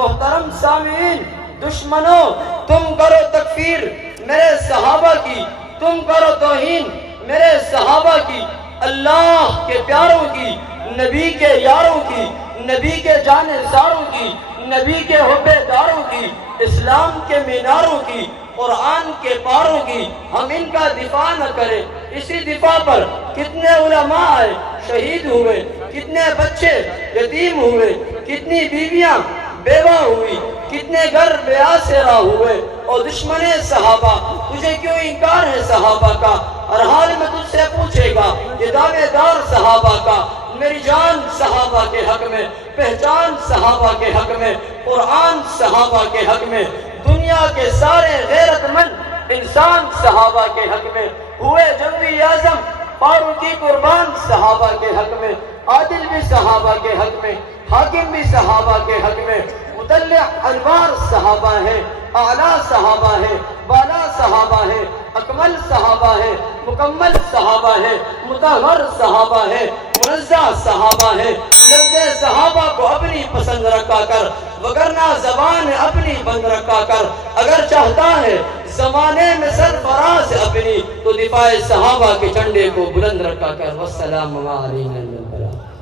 محترم سامعین، دشمنوں تم کرو تکفیر میرے صحابہ کی، تم کرو توہین میرے صحابہ کی، اللہ کے پیاروں کی، نبی کے یاروں کی، نبی کے جانثاروں کی، نبی کے حبے داروں کی، اسلام کے میناروں کی، قرآن کے پاروں کی ہم ان کا دفاع نہ کریں۔ اسی دفاع پر کتنے علماء آئے شہید ہوئے، کتنے بچے یتیم ہوئے، کتنی بیویاں بیوہ ہوئی، کتنے گھر بے آسرا ہوئے۔ اور دشمن صحابہ تجھے کیوں انکار ہے صحابہ کا؟ ہر حال میں تجھ سے پوچھے گا یہ دعوے دار صحابہ کا، میری جان صحابہ کے حق میں، پہچان صحابہ کے حق میں، قرآن صحابہ کے حق میں، دنیا کے سارے غیرت مند انسان صحابہ کے حق میں، ہوئے جنگی اعظم فاروقی قربان صحابہ کے حق میں، عادل بھی صحابہ کے حق میں، حاکم بھی صحابہ کے حق میں، مطلع انوار صحابہ ہے، اعلیٰ صحابہ ہے، بالا صحابہ ہے، اکمل صحابہ ہے، مکمل صحابہ ہے، مطہر صحابہ ہے، منزہ صحابہ ہے۔ لفظ صحابہ کو اپنی پسند رکھا کر، وگرنہ زبان اپنی بند رکھا کر۔ اگر چاہتا ہے زمانے میں سرفراز اپنی، تو دفاع صحابہ کے جھنڈے کو بلند رکھا کر۔ والسلام علیکم۔